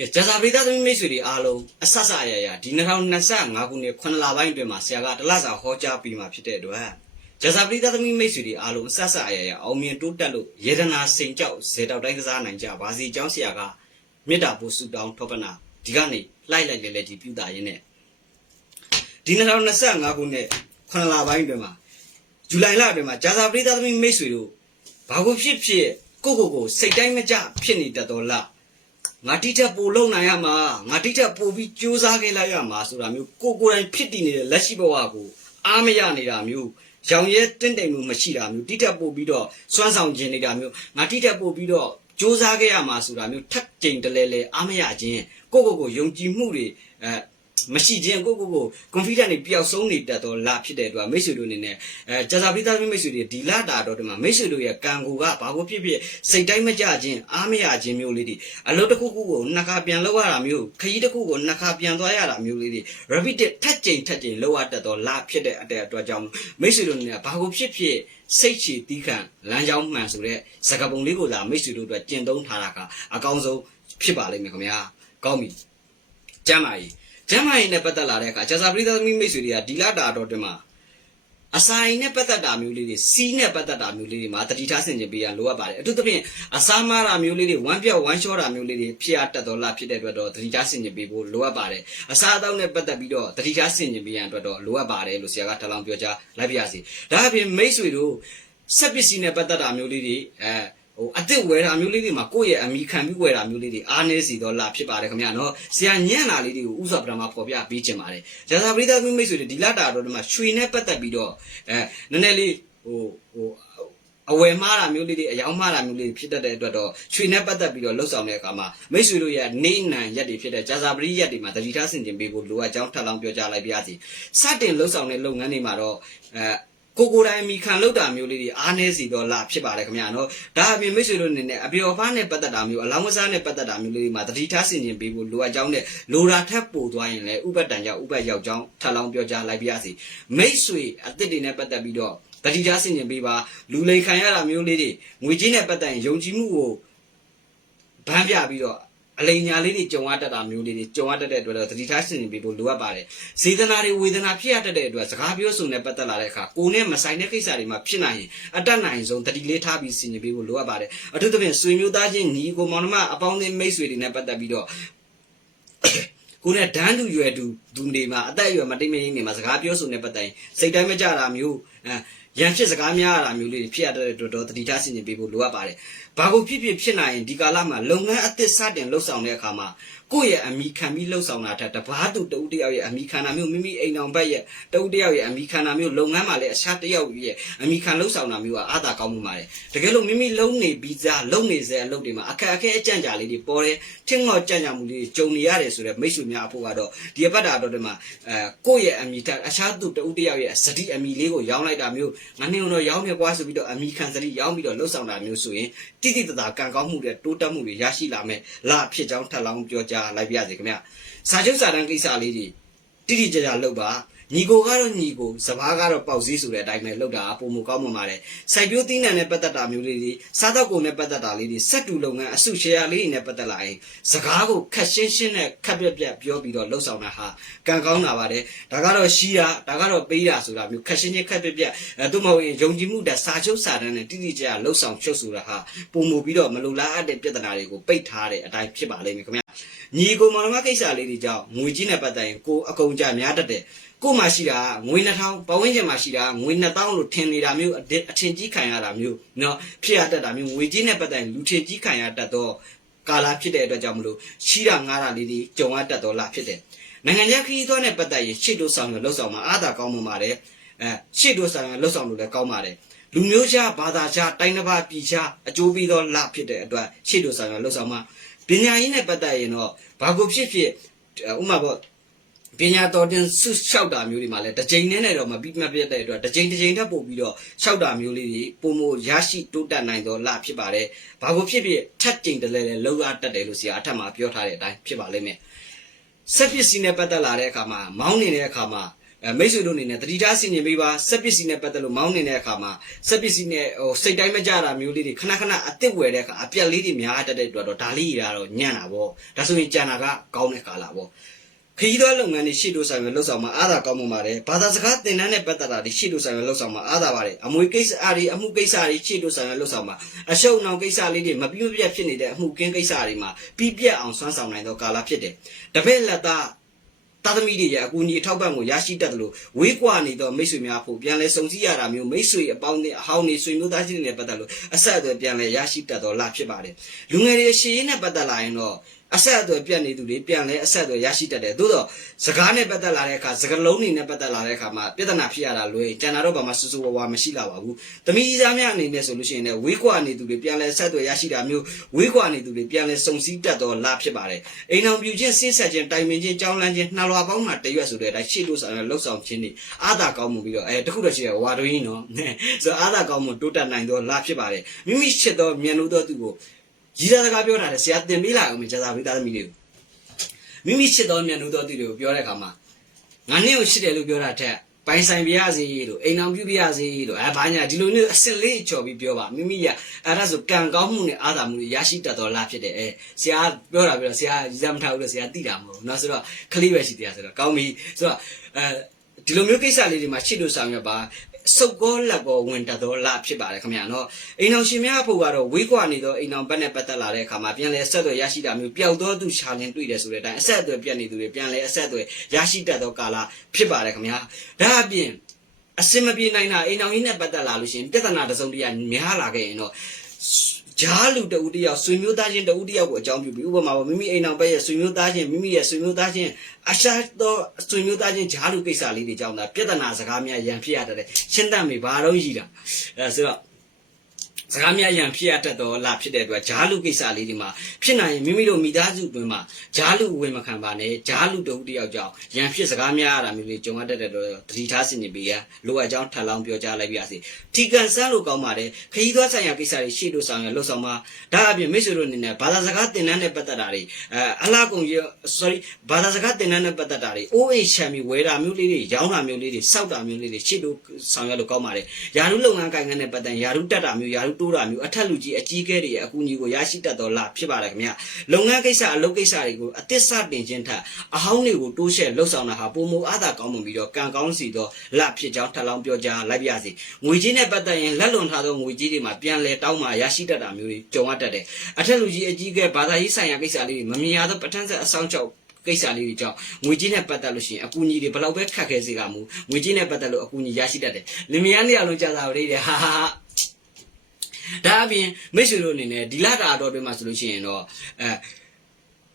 ကဲဂျာဇာပရိသတ်သမီးမိတ်ဆွေတွေအားလုံးအဆက်ဆက်အရရဒီ2025ခုနှစ်9လပိုင်းအတွင်းမှာဆရာကတလစာဟောကြားပြီးမှဖြစ်တဲ့အတွက်ဂျာဇာပရိသတ်သမီးမိတ်ဆွေတွေအားလုံးအဆက်ဆက်အရရအောင်မြင်တိုးတက်လို့ယေဒနာစိန်ကြောက်ဇေတောက်တိုင်းကစားနိုင်ကြပါစီအကြောင်းဆရာကမေတ္တာပို့ဆုတောင်းထောပနာဒီကနေလှိုက်လိုက်လေလေဒီပြုတာရင်းနဲ့ဒီ2025ခုနှစ်9လပိုင်းအတွင်းမှာဇူလိုင်လအတွင်းမှာဂျာဇာပရိသတ်သမီးမိတ်ဆွေတို့ဘာကိုဖြစ်ဖြစ်ကိုကိုကိုစိတ်တိုင်းမကြဖြစ်နေတတ်တော်လား ငါတိတက်ပို့လုံနိုင်ရမှာငါတိတက်ပို့ပြီးကြိုးစားခဲ့လိုက်ရမှာဆိုတာမျိုးကိုကိုယ်တိုင်ဖြစ်တည်နေတဲ့လက်ရှိဘဝကိုအားမရနေတာမျိုးရောင်ရဲတင့်တယ်မှုမရှိတာမျိုးတိတက်ပို့ပြီးတော့စွမ်းဆောင်ခြင်းနေတာမျိုးငါတိတက်ပို့ပြီးတော့ကြိုးစားခဲ့ရမှာဆိုတာမျိုးထပ်ကြိမ်တလဲလဲအားမရခြင်းကိုကိုကိုယုံကြည်မှုတွေအဲ မရှိခြင်းကိုကိုကို confident တွေပျောက်ဆုံးနေတတ်တော့လာဖြစ်တဲ့အတွက်မိတ်ဆွေတို့အနေနဲ့အဲဂျာဇာပိသားမိတ်ဆွေတွေဒီလာတာတော့ဒီမှာမိတ်ဆွေတို့ရဲ့ကံကိုကဘာကိုဖြစ်ဖြစ်စိတ်တိုင်းမကြခြင်းအားမရခြင်းမျိုးလေးတွေအလုပ်တစ်ခုခုကိုနှစ်ခါပြန်လုပ်ရတာမျိုးခရီးတစ်ခုကိုနှစ်ခါပြန်သွားရတာမျိုးလေးတွေ repeat ထက်ကြိမ်ထက်ကြိမ်လုပ်ရတတ်တော့လာဖြစ်တဲ့အတဲ့အတွက်ကြောင့်မိတ်ဆွေတို့အနေနဲ့ဘာကိုဖြစ်ဖြစ်စိတ်ချီတီးခံလမ်းကြောင်းမှန်ဆိုတဲ့စကားပုံလေးကိုလာမိတ်ဆွေတို့အတွက်ကျင့်သုံးထားတာကအကောင်းဆုံးဖြစ်ပါလိမ့်မယ်ခင်ဗျာကောင်းပြီကျမ်းပါကြီး ကျမ်းမာရေးနဲ့ပတ်သက်လာတဲ့အခါဂျာဇာပရိသသမီးမိတ်ဆွေတွေကဒီလာတာတော့တင်မှာအစာရင်နဲ့ပတ်သက်တာမျိုးလေးတွေစီးနဲ့ပတ်သက်တာမျိုးလေးတွေမှာတတိထားဆင်ခြင်ပေးရလိုအပ်ပါတယ်အထူးသဖြင့်အစာမားတာမျိုးလေးတွေဝမ်းပြောက်ဝမ်းလျှောတာမျိုးလေးတွေဖြစ်ရတတ်တော်လားဖြစ်တဲ့အတွက်တော့တတိထားဆင်ခြင်ပေးဖို့လိုအပ်ပါတယ်အစာအသောက်နဲ့ပတ်သက်ပြီးတော့တတိထားဆင်ခြင်ပေးရန်အတွက်တော့လိုအပ်ပါတယ်လို့ဆရာကထပ်လောင်းပြောကြားလိုက်ပါရစေဒါအပြင်မိတ်ဆွေတို့ဆက်ပစ္စည်းနဲ့ပတ်သက်တာမျိုးလေးတွေအဲ ဟိုအစ်စ်ဝယ်တာမျိုးလေးတွေမှာကိုယ့်ရဲ့အမိခံပြီးဝယ်တာမျိုးလေးတွေအားနည်းစီတော့လာဖြစ်ပါတယ်ခင်ဗျာနော်ဆရာညံ့တာလေးတွေကိုဥစွာပထမပေါ်ပြပေးခြင်းပါတယ်ဂျာဇာပရိသတ်မိတ်ဆွေတွေဒီလာတာတော့ဒီမှာရွှေနဲ့ပတ်သက်ပြီးတော့အဲနည်းနည်းလေးဟိုဟိုအဝယ်မှားတာမျိုးလေးတွေအယောင်မှားတာမျိုးလေးတွေဖြစ်တတ်တဲ့အတွက်တော့ရွှေနဲ့ပတ်သက်ပြီးတော့လှုပ်ဆောင်တဲ့အခါမှာမိတ်ဆွေတို့ရဲ့နေနံရက်တွေဖြစ်တဲ့ဂျာဇာပရိရက်တွေမှာတတိထားဆင်ခြင်ပေးဖို့လိုအပ်ကြောင်းထပ်လောင်းပြောကြားလိုက်ပါရစေစတင်လှုပ်ဆောင်တဲ့လုပ်ငန်းတွေမှာတော့အဲ ကိုကိုယ်တိုင်မိခံလောက်တာမျိုးလေးတွေအားနည်းစီတော့လာဖြစ်ပါတယ်ခင်ဗျာနော်ဒါအပြင်မိတ်ဆွေတို့အနေနဲ့အပျော်ဖားနဲ့ပတ်သက်တာမျိုးအလောင်းကစားနဲ့ပတ်သက်တာမျိုးလေးတွေမှာတတိထားဆင်ခြင်ပေးဖို့လိုအပ်ကြောင်းနဲ့လိုရာထက်ပိုသွားရင်လည်းဥပဒံကြောင့်ဥပရောက်ကြောင်းထပ်လောင်းပြောကြားလိုက်ပါရစေမိတ်ဆွေအစ်စ်တွေနဲ့ပတ်သက်ပြီးတော့တတိထားဆင်ခြင်ပေးပါလူလိန်ခံရတာမျိုးလေးတွေငွေကြီးနဲ့ပတ်သက်ရင်ယုံကြည်မှုကိုဗန်းပြပြီးတော့ အလိန်ညာလေးတွေကြုံရတတ်တာမျိုးလေးတွေကြုံရတတ်တဲ့အတွက်တော့သတိထားဆင်ခြင်ပေးဖို့လိုအပ်ပါတယ်။စေတနာတွေဝေဒနာဖြစ်ရတတ်တဲ့အတွက်စကားပြောဆိုနေပတ်သက်လာတဲ့အခါကိုယ်နဲ့မဆိုင်တဲ့ကိစ္စတွေမှာဖြစ်နိုင်ရင်အတက်နိုင်ဆုံးသတိလေးထားပြီးဆင်ခြင်ပေးဖို့လိုအပ်ပါတယ်။အထူးသဖြင့်ဆွေမျိုးသားချင်းညီကိုမောင်နှမအပေါင်းအသင်းမိတ်ဆွေတွေနဲ့ပတ်သက်ပြီးတော့ကိုယ်နဲ့ဒန်းတူရွယ်တူသူတွေမှာအသက်အရွယ်မတိတ်မရင်းနေမှာစကားပြောဆိုနေပတ်တိုင်စိတ်တိုင်းမကြတာမျိုးအဲရန်ဖြစ်စကားများရတာမျိုးလေးတွေဖြစ်ရတဲ့အတွက်တော့တတိထားဆင်ခြင်ပေးဖို့လိုအပ်ပါတယ်။ ဘာကိုဖြစ်ဖြစ်ဖြစ်နိုင်ရင်ဒီကာလမှာလုပ်ငန်းအသစ်စတင်လှုပ်ဆောင်တဲ့အခါမှာကိုယ့်ရဲ့အမိခံပြီးလှုပ်ဆောင်တာထက်တပားသူတဦးတယောက်ရဲ့အမိခံတာမျိုးမိမိအိမ်အောင်ဘက်ရဲ့တဦးတယောက်ရဲ့အမိခံတာမျိုးလုပ်ငန်းမှာလည်းအခြားတယောက်ရဲ့အမိခံလှုပ်ဆောင်တာမျိုးကအားသာကောင်းမှုပါတယ်။တကယ်လို့မိမိလုံးနေပြီးသားလုံးနေစေအလုပ်တွေမှာအခက်အခဲအကြံကြာလေးတွေပေါ်တယ်ထင်းငေါ့ကြံ့ကြံ့မှုလေးတွေကြုံနေရတယ်ဆိုတော့မိတ်ဆွေများအဖို့ကတော့ဒီအပတ်တာတော့ဒီမှာအဲကိုယ့်ရဲ့အမိထက်အခြားသူတဦးတယောက်ရဲ့စတိအမိလေးကိုရောင်းလိုက်တာမျိုးငါနေတော့ရောင်းနေကွာဆိုပြီးတော့အမိခံစတိရောင်းပြီးတော့လှုပ်ဆောင်တာမျိုးဆိုရင်တိတိတသာကံကောင်းမှုတွေတိုးတက်မှုတွေရရှိလာမယ်လာဖြစ်ကြောင်းထပ်လောင်းပြောကြားလိုက်ပါရစေခင်ဗျစာချုပ်စာတမ်းကိစ္စလေးတွေတိတိကျကျလုပ်ပါ ညီကိုကတော့ညီကိုစပားကတော့ပေါက်စည်းဆိုတဲ့အတိုင်းပဲလုပ်တာပုံမကောင်းမှမှာတယ်စိုက်ပျိုးသီးနှံနဲ့ပတ်သက်တာမျိုးလေးတွေစားတော့ကုန်နဲ့ပတ်သက်တာလေးတွေစက်တူလုပ်ငန်းအစုရှယ်ယာလေးတွေနဲ့ပတ်သက်လာရင်စကားကိုခက်ရှင်းရှင်းနဲ့ခက်ပြက်ပြက်ပြောပြီးတော့လှုပ်ဆောင်တာဟာကံကောင်းတာပါတယ်ဒါကတော့ရှိတာဒါကတော့ပေးတာဆိုတာမျိုးခက်ရှင်းချင်းခက်ပြက်ပြက်အဲသို့မဟုတ်ရင်ယုံကြည်မှုတဲ့စာချုပ်စာတမ်းနဲ့တိတိကျကျလှုပ်ဆောင်ချုပ်ဆိုတာဟာပုံမပြီးတော့မလိုလားအပ်တဲ့ပြဿနာတွေကိုပိတ်ထားတဲ့အတိုင်းဖြစ်ပါလိမ့်မယ်ခင်ဗျညီကိုမောင်နှမကိစ္စလေးတွေကြောင့်ငွေကြီးနဲ့ပတ်သက်ရင်ကိုအကုန်ကြများတတ်တယ် ကို့မှာရှိတာငွေ2000ပဝင်းကျင်မှာရှိတာငွေ2000လို့ထင်နေတာမျိုးအထင်ကြီးခံရတာမျိုးเนาะဖြစ်ရတတ်တာမျိုးငွေကြီးနဲ့ပတ်သက်ရင်လူထင်ကြီးခံရတတ်တော့ကာလာဖြစ်တဲ့အတွက်ကြောင့်မလို့ရှိတာငားတာလေးတွေကြုံရတတ်တော့လားဖြစ်တယ်နိုင်ငံခြားခရီးသွားနဲ့ပတ်သက်ရင်ရှေ့တို့ဆောင်ရလှုပ်ဆောင်မှာအားသာကောင်းမှပါတယ်အဲရှေ့တို့ဆောင်ရလှုပ်ဆောင်လို့လည်းကောင်းပါတယ်လူမျိုးခြားဘာသာခြားတိုင်းတစ်ပါးပြည်ခြားအကျိုးပြီးတော့လဖြစ်တဲ့အတွက်ရှေ့တို့ဆောင်ရလှုပ်ဆောင်မှာပညာရေးနဲ့ပတ်သက်ရင်တော့ဘာကိုဖြစ်ဖြစ်ဥမာပေါ့ ပညာတော်တင်ဆုလျှောက်တာမျိုးတွေမှာလည်းတစ်ကြိမ်နဲ့နဲ့တော့မပြီးမပြတ်တဲ့အတွက်တစ်ကြိမ်တစ်ကြိမ်ထပ်ပို့ပြီးတော့လျှောက်တာမျိုးလေးတွေပုံမရရှိတိုးတက်နိုင်တော့လဖြစ်ပါတယ်။ဘာကိုဖြစ်ဖြစ်ထပ်ကြိမ်တလဲလဲလောက်ရတတ်တယ်လို့ဆရာအထက်မှာပြောထားတဲ့အတိုင်းဖြစ်ပါလိမ့်မယ်။ဆက်ပစ္စည်းနဲ့ပတ်သက်လာတဲ့အခါမှာမောင်းနေတဲ့အခါမှာအဲမိတ်ဆွေတို့အနေနဲ့တတိထားဆင်ခြင်ပေးပါစက်ပစ္စည်းနဲ့ပတ်သက်လို့မောင်းနေတဲ့အခါမှာစက်ပစ္စည်းနဲ့ဟိုစိတ်တိုင်းမကြတာမျိုးလေးတွေခဏခဏအစ်စ်ဝယ်တဲ့အခါအပြက်လေးတွေများတတ်တဲ့အတွက်တော့ဒါလေးရတော့ညံ့တာပေါ့ဒါဆိုရင်ကြံတာကကောင်းတဲ့ကာလာပေါ့ ခရီးသွားလုပ်ငန်းတွေရှေ့တို့ဆိုင်မှာလှုပ်ဆောင်မှာအားသာကောင်းမှပါတယ်ဘာသာစကားသင်တန်းနဲ့ပတ်သက်တာတွေရှေ့တို့ဆိုင်မှာလှုပ်ဆောင်မှာအားသာပါတယ်အမွေကိစ္စအားတွေအမှုကိစ္စတွေရှေ့တို့ဆိုင်မှာလှုပ်ဆောင်မှာအရှုံနှောင်ကိစ္စလေးတွေမပြည့်မပြတ်ဖြစ်နေတဲ့အမှုကင်းကိစ္စတွေမှာပြီးပြတ်အောင်ဆွမ်းဆောင်နိုင်သောကာလဖြစ်တယ်တပည့်လက်သားတာသမီတွေရဲ့အကူအညီအထောက်ပံ့ကိုရရှိတတ်တယ်လို့ဝေးကွာနေသောမိတ်ဆွေများဖို့ပြန်လဲစုံစည်းရတာမျိုးမိတ်ဆွေအပေါင်းနဲ့အဟောင်းတွေဆွေမျိုးသားချင်းတွေနဲ့ပတ်သက်လို့အဆက်အသွယ်ပြန်လဲရရှိတတ်တော်လာဖြစ်ပါတယ်လူငယ်တွေရှေ့ရင်းနဲ့ပတ်သက်လာရင်တော့ အဆက်အသွယ်ပြတ်နေသူတွေပြန်လဲအဆက်အသွယ်ရရှိတတ်တယ်သို့တော့စကားနဲ့ပတ်သက်လာတဲ့အခါစကားလုံးတွေနဲ့ပတ်သက်လာတဲ့အခါမှာပြဿနာဖြစ်ရတာလွယ်ကျန်တာတော့ဘာမှစူးစူးဝါးဝါမရှိလာပါဘူးတမီးကြီးသားများအနေနဲ့ဆိုလို့ရှိရင်လည်းဝေးကွာနေသူတွေပြန်လဲဆက်အသွယ်ရရှိတာမျိုးဝေးကွာနေသူတွေပြန်လဲစုံစည်းတတ်တော်လာဖြစ်ပါတယ်အိမ်အောင်ပြူချင်းဆင်းဆက်ခြင်းတိုင်ပင်ခြင်းကြောင်းလန်းခြင်းနှလွာပေါင်းမှာတရွက်ဆိုတဲ့အတိုင်းရှေ့လို့ဆောင်ရလှုပ်ဆောင်ခြင်းတွေအာသာကောင်းမှုပြီးတော့အဲတခုတော့ရှိရဝါဒွင်းနော်ဆိုတော့အာသာကောင်းမှုတိုးတက်နိုင်တော့လာဖြစ်ပါတယ်မိမိချစ်သောမြန်လို့တော့သူကို ရည်သားစကားပြောတာလေဆရာတင်ပေးလာအောင်ကြာသာပြီးသားသမီးတွေကိုမိမိချစ်သောမြန်လို့တော့သူတွေကိုပြောတဲ့အခါမှာငါနဲ့ကိုချစ်တယ်လို့ပြောတာထက်ပိုင်ဆိုင်ပြရစီလို့အိမ်အောင်ပြုပြရစီလို့အဲဘာညာဒီလိုမျိုးအစစ်လေးချော်ပြီးပြောပါမိမိရအဲ့ဒါဆိုကံကောင်းမှုနဲ့အာသာမှုတွေရရှိတတ်တော်လားဖြစ်တယ်အဲဆရာပြောတာပြောဆရာရည်စားမထားဘူးလို့ဆရာသိတာမဟုတ်ဘူးเนาะဆိုတော့ခလေးပဲရှိတရားဆိုတော့ကောင်းပြီဆိုတော့အဲဒီလိုမျိုးကိစ္စလေးတွေမှာချစ်လို့ဆောင်ရွက်ပါ စုပ်ကောလက်ကောဝင်တသောလဖြစ်ပါတယ်ခင်ဗျာနော်အိမ်အောင်ရှင်များအဖို့ကတော့ဝေးကွာနေသောအိမ်အောင်ဘက်နဲ့ပတ်သက်လာတဲ့အခါမှာပြန်လဲအဆက်အသွယ်ရရှိတာမျိုးပျောက်သောသူရှာလင်းတွေ့တယ်ဆိုတဲ့အတိုင်းအဆက်အသွယ်ပြတ်နေသူတွေပြန်လဲအဆက်အသွယ်ရရှိတတ်သောကာလဖြစ်ပါတယ်ခင်ဗျာဒါအပြင်အစင်မပြေနိုင်တာအိမ်အောင်ကြီးနဲ့ပတ်သက်လာလို့ရှိရင်ပြဿနာတစ်စုံတရာများလာခဲ့ရင်တော့ ဂျားလူတဦးတယောက်ဆွေမျိုးသားချင်းတဦးတယောက်ကိုအကြောင်းပြုပြီးဥပမာပေါ့မိမိအိမ်အောင်ပဲရဲ့ဆွေမျိုးသားချင်းမိမိရဲ့ဆွေမျိုးသားချင်းအရှာတော့ဆွေမျိုးသားချင်းဂျားလူကိစ္စလေးတွေကြောင့်ဒါပြဿနာစကားများရန်ဖြစ်ရတဲ့ရှင်းတတ်မိဘာတော့ရည်တာအဲဆိုတော့ စကားများရန်ဖြစ်ရတတ်တော့လာဖြစ်တဲ့အတွက်ဂျားလူကိစ္စလေးတွေမှာဖြစ်နိုင်ရင်မိမိတို့မိသားစုအတွင်းမှာဂျားလူဝင်မခံပါနဲ့ဂျားလူတဦးတယောက်ကြောင့်ရန်ဖြစ်စကားများရတာမျိုးလေးကြုံရတတ်တဲ့တော့တတိထားစင်နေပြီရလိုအပ်ကြောင်းထပ်လောင်းပြောကြားလိုက်ပါရစေထီကန်ဆန်းလို့ကောင်းပါတယ်ခရီးသွားဆိုင်ရာကိစ္စတွေရှေ့တို့ဆောင်ရလှုပ်ဆောင်မှာဒါအပြင်မိတ်ဆွေတို့အနေနဲ့ဘာသာစကားသင်တန်းနဲ့ပတ်သက်တာတွေအဲအလားကုန်ရ sorry ဘာသာစကားသင်တန်းနဲ့ပတ်သက်တာတွေအိုးအိမ်ချမ်းပြီးဝယ်တာမျိုးလေးတွေရောင်းတာမျိုးလေးတွေစောက်တာမျိုးလေးတွေရှေ့တို့ဆောင်ရလို့ကောင်းပါတယ်ယာရုလုပ်ငန်းကိုင်ငန်းနဲ့ပတ်သက်ယာရုတက်တာမျိုးယာရုတိုးတာမျိုးအထက်လူကြီးအကြီးကဲတွေရဲ့အကူအညီကိုရရှိတတ်တော်လားဖြစ်ပါတယ်ခင်ဗျလုပ်ငန်းကိစ္စအလုပ်ကိစ္စတွေကိုအသစ်စတင်ခြင်းထက်အဟောင်းတွေကိုတိုးရှဲလှုပ်ဆောင်တာဟာပုံမူအားသာကောင်းမှုပြီးတော့ကံကောင်းစီတော့လဖြစ်ကြောင်းထပ်လောင်းပြောကြားလိုက်ပါရစေငွေကြီးနဲ့ပတ်သက်ရင်လက်လွန်ထားသောငွေကြီးတွေမှာပြန်လဲတောင်းမှရရှိတတ်တာမျိုးတွေကြုံရတတ်တယ်အထက်လူကြီးအကြီးကဲဘာသာရေးဆိုင်ရာကိစ္စလေးတွေမမြင်ရသောပဋ္ဌာန်းဆက်အဆောင်ချောက်ကိစ္စလေးတွေကြောင့်ငွေကြီးနဲ့ပတ်သက်လို့ရှိရင်အကူအညီတွေဘယ်လောက်ပဲခက်ခဲစေကမူငွေကြီးနဲ့ပတ်သက်လို့အကူအညီရရှိတတ်တယ်လင်မယားနေရာလုံးကြာတာလေးတွေဟာဟာဟာ ဒါအပြင်မိတ်ဆွေတို့အနေနဲ့ဒီလတာတော်တွင်မှာဆိုလို့ရှိရင်တော့အဲ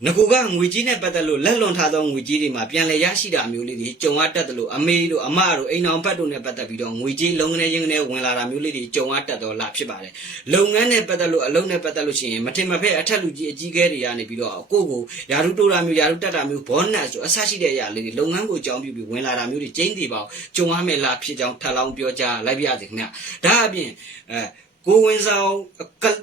ငကိုကငွေကြီးနဲ့ပတ်သက်လို့လက်လွန်ထားသောငွေကြီးတွေမှာပြန်လည်ရရှိတာမျိုးလေးတွေကြုံရတတ်တယ်လို့အမေတို့အမတို့အိမ်အောင်ဘက်တို့နဲ့ပတ်သက်ပြီးတော့ငွေကြီးလုံးငနေရင်းကနေဝင်လာတာမျိုးလေးတွေကြုံရတတ်တော့လာဖြစ်ပါတယ်လုပ်ငန်းနဲ့ပတ်သက်လို့အလုပ်နဲ့ပတ်သက်လို့ရှိရင်မထင်မဖက်အထက်လူကြီးအကြီးကဲတွေကနေပြီးတော့ကိုယ့်ကိုယာရုတိုးတာမျိုးယာရုတက်တာမျိုးဘောနတ်ဆိုအဆရှိတဲ့အရာလေးတွေလုပ်ငန်းကိုအကြောင်းပြုပြီးဝင်လာတာမျိုးတွေကျင်းသေးပါအောင်ကြုံရမယ်လားဖြစ်ကြောင်းထပ်လောင်းပြောကြားလိုက်ပါရစေခင်ဗျဒါအပြင်အဲ ကိုဝင်ဆောင်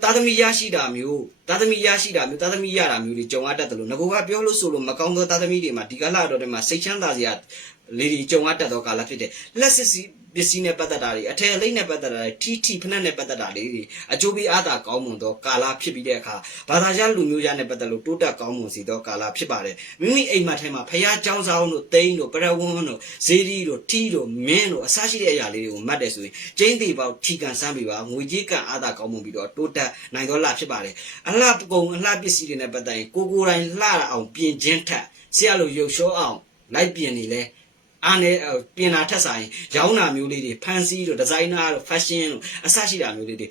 တာသမီရရှိတာမျိုးတာသမီရရှိတာမျိုးတာသမီရတာမျိုးတွေကြုံရတတ်တယ်လို့ငကိုကပြောလို့ဆိုလို့မကောင်းသောတာသမီတွေမှာဒီကလာတော့တွေမှာစိတ်ချမ်းသာစရာလေးတွေကြုံရတတ်သောကာလဖြစ်တယ်လက်စစ်စီ ပစ္စည်းနဲ့ပတ်သက်တာတွေအထည်အလိမ့်နဲ့ပတ်သက်တာတွေတီတီဖနက်နဲ့ပတ်သက်တာတွေအကျိုးပေးအားသာကောင်းမွန်သောကာလဖြစ်ပြီးတဲ့အခါဘာသာကြားလူမျိုးကြားနဲ့ပတ်သက်လို့တိုးတက်ကောင်းမွန်စေသောကာလဖြစ်ပါတယ်မိမိအိမ်မထဲမှာဖခင်ကြောင်းဆောင်တို့တိန်းတို့ပရဝန်းတို့ဇေဒီတို့တီတို့မင်းတို့အစရှိတဲ့အရာလေးတွေကိုမှတ်တယ်ဆိုရင်ကျင်းသေးပေါက်ထီကန်စမ်းပြီးပါငွေကြေးကအားသာကောင်းမွန်ပြီးတော့တိုးတက်နိုင်သောလဖြစ်ပါတယ်အလှကုံအလှပစ္စည်းတွေနဲ့ပတ်သက်ရင်ကိုကိုယ်တိုင်လှအောင်ပြင်ခြင်းထက်ဆရာလိုရုပ်ရှောအောင်လိုက်ပြင်နေလဲ အားနဲ့ပြင်လာထက်ဆိုင်ရောင်းတာမျိုးလေးတွေဖန်စီတို့ဒီဇိုင်နာတို့ဖက်ရှင်တို့အစရှိတာမျိုးလေးတွေ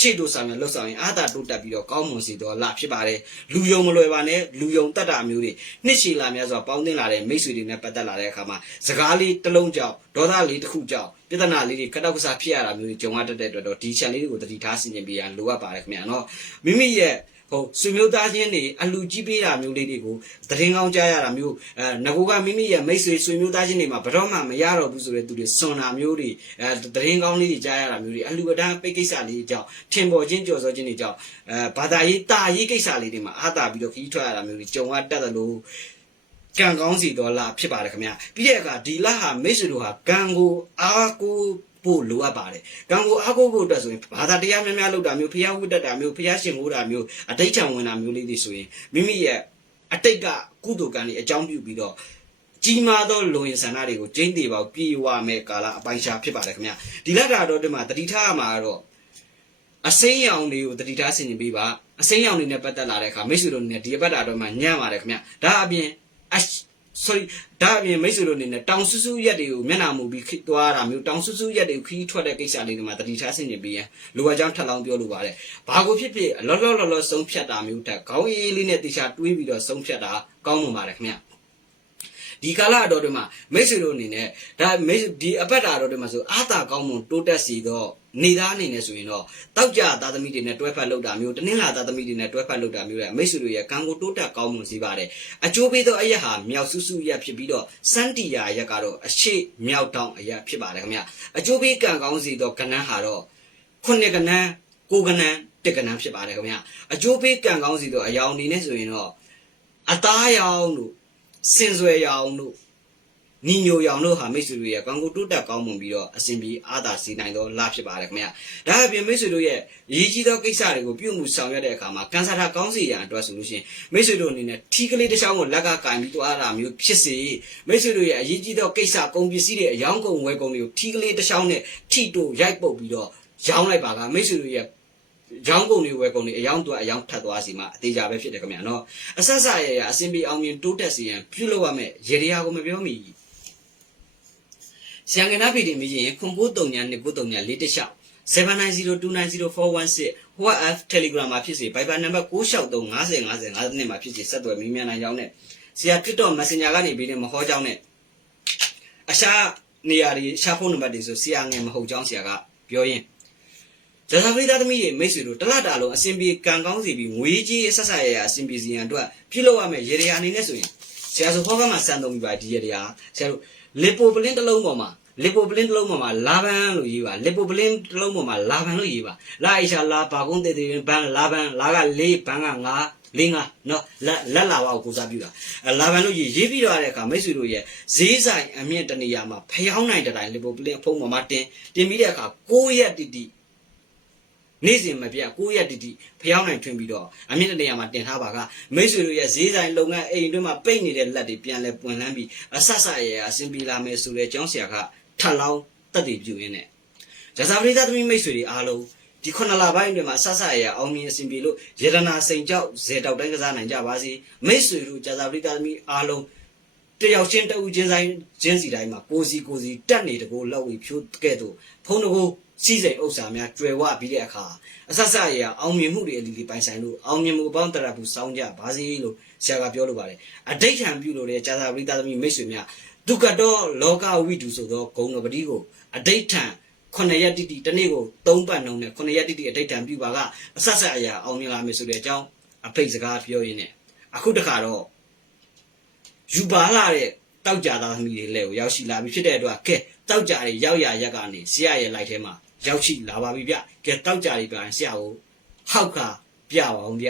ချစ်တို့ဆောင်ရလှုပ်ဆောင်ရင်အားသာတိုးတက်ပြီးတော့ကောင်းမွန်စီတော့လာဖြစ်ပါတယ်လူယုံမလွယ်ပါနဲ့လူယုံတတ်တာမျိုးတွေနှစ်ရှည်လာများစွာပေါင်းသင်းလာတဲ့မိတ်ဆွေတွေနဲ့ပတ်သက်လာတဲ့အခါမှာစကားလေးတစ်လုံးကြောင့်ဒေါသလေးတစ်ခုကြောင့်ပြဿနာလေးတွေခက်တော့ကစားဖြစ်ရတာမျိုးတွေကြုံရတတ်တဲ့အတွက်တော့ဒီ channel လေးတွေကိုတတိထားဆင်ခြင်ပေးရလိုအပ်ပါတယ်ခင်ဗျာနော်မိမိရဲ့ ဟိုဆွေမျိုးသားချင်းတွေအလူကြီးပေးတာမျိုးလေးတွေကိုသတင်းကောင်းကြားရတာမျိုးအဲငကိုကမိမိရဲ့မိတ်ဆွေဆွေမျိုးသားချင်းတွေမှာဘယ်တော့မှမရတော့ဘူးဆိုတဲ့သူတွေစွန်တာမျိုးတွေအဲသတင်းကောင်းလေးတွေကြားရတာမျိုးတွေအလူအတန်းပိတ်ကိစ္စလေးတွေကြောင့်ထင်ပေါ်ချင်းကြော်စောခြင်းတွေကြောင့်အဲဘာသာရေးတာရေးကိစ္စလေးတွေမှာအားတာပြီးတော့ခီးထွက်ရတာမျိုးတွေကြုံရတတ်တယ်လို့ကံကောင်းစီတော်လာဖြစ်ပါတယ်ခင်ဗျာပြီးတဲ့အခါဒီလဟာမိတ်ဆွေတို့ဟာကံကိုအားကို ဖို့လိုအပ်ပါတယ်ကံကိုအားကိုဖို့အတွက်ဆိုရင်ဘာသာတရားများများလုပ်တာမျိုးဖျားဝတ်တတ်တာမျိုးဖျားရှင်မိုးတာမျိုးအတိတ်ချံဝင်တာမျိုးလေးတွေဆိုရင်မိမိရဲ့အတိတ်ကကုသိုလ်ကံတွေအကြောင်းပြုပြီးတော့ကြီးမားသောလူဝင်ဆန္ဒတွေကိုကျင်းတည်ပေါပြေဝမဲ့ကာလအပိုင်းခြားဖြစ်ပါတယ်ခင်ဗျာဒီလက်တာတော့ဒီမှာတတိထားရမှာတော့အစိမ်းရောင်တွေကိုတတိထားဆင်ခြင်ပေးပါအစိမ်းရောင်တွေနဲ့ပတ်သက်လာတဲ့အခါမိတ်ဆွေတို့နဲ့ဒီအပတ်တာတော့မှညံ့ပါတယ်ခင်ဗျဒါအပြင်အ sorry ဒါအပြင်မိတ်ဆွေတို့အနေနဲ့တောင်ဆူဆူရက်တွေကိုမျက်နှာမူပြီးခိသွားတာမျိုးတောင်ဆူဆူရက်တွေကိုခီးထွက်တဲ့ကိစ္စလေးတွေမှာတတိထားဆင်ခြင်ပေးရင်လိုအပ်ကြောင်းထပ်လောင်းပြောလိုပါတယ်ဘာကိုဖြစ်ဖြစ်လောလောလောလောဆုံးဖြတ်တာမျိုးတက်ခေါင်းအေးလေးနဲ့တေချာတွေးပြီးတော့ဆုံးဖြတ်တာကောင်းမှာပါတယ်ခင်ဗျ ဒီကာလအတော်တွေမှာမိတ်ဆွေတို့အနေနဲ့ဒါမိတ်ဒီအပတ်တာတော်တွေမှာဆိုအာသာကောင်းမွန်တိုးတက်စီတော့နေသားအနေနဲ့ဆိုရင်တော့တောက်ကြသားသမီးတွေနဲ့တွဲဖက်လုပ်တာမျိုးတနင်္လာသားသမီးတွေနဲ့တွဲဖက်လုပ်တာမျိုးတဲ့မိတ်ဆွေတို့ရဲ့ကံကိုတိုးတက်ကောင်းမွန်စေပါတယ်အကျိုးပေးသောအရက်ဟာမြောက်ဆူဆူရက်ဖြစ်ပြီးတော့စန်တီယာရက်ကတော့အရှိမြောက်တောင်အရက်ဖြစ်ပါတယ်ခင်ဗျအကျိုးပေးကံကောင်းစေသောကဏ္ဍဟာတော့ခုနှစ်ကဏ္ဍကိုကဏ္ဍတစ်ကဏ္ဍဖြစ်ပါတယ်ခင်ဗျအကျိုးပေးကံကောင်းစေသောအယောင်အနေနဲ့ဆိုရင်တော့အသားရောင်တို့ စင်စွယ်ရောင်တို့ညီညိုရောင်တို့ဟာမိတ်ဆွေတို့ရဲ့ကောင်းကိုတိုးတက်ကောင်းမွန်ပြီးတော့အစဉ်ပြေအားသာစီနိုင်သောလဖြစ်ပါတယ်ခင်ဗျာဒါအပြင်မိတ်ဆွေတို့ရဲ့ရည်ကြီးသောကိစ္စတွေကိုပြုမှုဆောင်ရွက်တဲ့အခါမှာကန်ဆာတာကောင်းစီရန်အတွက်ဆိုလို့ရှိရင်မိတ်ဆွေတို့အနေနဲ့ထီးကလေးတစ်ချောင်းကိုလက်ကကင်ပြီးသွားတာမျိုးဖြစ်စေမိတ်ဆွေတို့ရဲ့အရေးကြီးသောကိစ္စကုန်ပစ္စည်းတွေအယောင်းကုန်ဝယ်ကုန်တွေကိုထီးကလေးတစ်ချောင်းနဲ့ထီတို့ရိုက်ပုတ်ပြီးတော့ရောင်းလိုက်ပါကမိတ်ဆွေတို့ရဲ့ ရောင်းကုန်တွေဝယ်ကုန်တွေအယောင်းသွားအယောင်းထပ်သွားစီမှာအသေးကြပဲဖြစ်တယ်ခင်ဗျာနော်အဆက်ဆက်ရရအစဉ်ပြေအောင်မြင်တိုးတက်စီရန်ပြုလုပ်ရမယ်ရေတရားကိုမပြောမိဆရာငနာပြည်တင်မိရင်ခွန်ပိုးတုံညာနှစ်ပိုးတုံညာလေးတစ်လျှောက်790290416 WhatsApp Telegram မှာဖြစ်စေ Viber number 96350505နဲ့မှာဖြစ်စေဆက်သွယ်မေးမြန်းနိုင်ကြောင်းနဲ့ဆရာ TikTok Messenger ကနေပြီးနေမဟောကြောင်းနဲ့အရှာနေရာတွေရှာဖုန်းနံပါတ်တွေဆိုဆရာငယ်မဟုတ်ကြောင်းဆရာကပြောရင် ဇာသပရိသသမီးတွေမိတ်ဆွေတို့တလတာလုံးအစဉ်ပြေကံကောင်းစီပြီးငွေကြီးဆက်ဆက်ရရအစဉ်ပြေစီရန်အတွက်ပြုလုပ်ရမယ်ရေရာအနေနဲ့ဆိုရင်ဆရာဆိုဟောကမှာစံသုံးပြီးပါဒီရေရာဆရာတို့လီပိုပလင်းတစ်လုံးပေါ်မှာလီပိုပလင်းတစ်လုံးပေါ်မှာလာဘန်လို့ရေးပါလီပိုပလင်းတစ်လုံးပေါ်မှာလာဘန်လို့ရေးပါလာအိရှာလာဘာကုန်းတဲ့တဲ့ဘန်လာဘန်လာက၄ဘန်က၅လေးငါနော်လက်လက်လာပါကိုကိုစားပြတာအဲလာဘန်လို့ရေးရေးပြီးတော့တဲ့အခါမိတ်ဆွေတို့ရဲ့ဈေးဆိုင်အမြင့်တနေရာမှာဖျောင်းနိုင်တဲ့တိုင်လီပိုပလင်းအဖုံးပေါ်မှာတင်တင်ပြီးတဲ့အခါ6ရက်တိတိ နေ့စဉ်မပြတ်9ရက်တိတိဖျောင်းနိုင်ထွင်ပြီးတော့အမြင့်တနေရာမှာတင်ထားပါကမိတ်ဆွေတို့ရဲ့ဈေးဆိုင်လုပ်ငန်းအိမ်တွင်းမှာပိတ်နေတဲ့လက်တွေပြန်လဲပွင့်လန်းပြီးအဆက်ဆက်ရရအဆင်ပြေလာမယ်ဆိုတဲ့ကျောင်းဆရာကထပ်လောင်းတက်တည်ပြုရင်းနဲ့ဇာဇာပရိသသမီးမိတ်ဆွေတွေအားလုံးဒီခုနှစ်လပိုင်းတွေမှာဆက်ဆက်ရရအောင်မြင်အဆင်ပြေလို့ယေဒနာစိန်ကြောက်ဇေတောက်တိုင်းကစားနိုင်ကြပါစေမိတ်ဆွေတို့ဇာဇာပရိသသမီးအားလုံးတယောက်ချင်းတဦးချင်းဆိုင်ချင်းစီတိုင်းမှာကိုစီကိုစီတက်နေတကိုလောက်ပြီးဖြိုးကဲ့သို့ဖုံးတကို စီစိန်ဥစ္စာများကျွယ်ဝပြီးတဲ့အခါအဆက်ဆက်ရရအောင်မြင်မှုတွေအလီလီပိုင်ဆိုင်လို့အောင်မြင်မှုအပေါင်းတရဘူးစောင်းကြပါစေလို့ဆရာကပြောလိုပါတယ်အဋိဋ္ဌံပြုလို့တဲ့ဇာဇာပရိသသမီးမိတ်ဆွေများဒုက္ကတောလောကဝိတုဆိုသောဂုံတော်ပတိကိုအဋိဋ္ဌံခုနှစ်ရက်တိတိတစ်နေ့ကို၃ပတ်နှုံနဲ့ခုနှစ်ရက်တိတိအဋိဋ္ဌံပြုပါကအဆက်ဆက်အရာအောင်မြင်လာမယ်ဆိုတဲ့အကြောင်းအဖိတ်စကားပြောရင်းနဲ့အခုတခါတော့ယူပါလာတဲ့တောက်ကြသားသမီးတွေလည်းကိုရောက်ရှိလာပြီဖြစ်တဲ့အတွက်ကဲ တောက်ကြတွေရောက်ရရက်ကနေဆရာရဲ့လိုက်ထဲမှာရောက်ရှိလာပါပြီဗျကဲတောက်ကြတွေပြန်ဆရာကိုဟောက်ခါပြပါအောင်ဗျ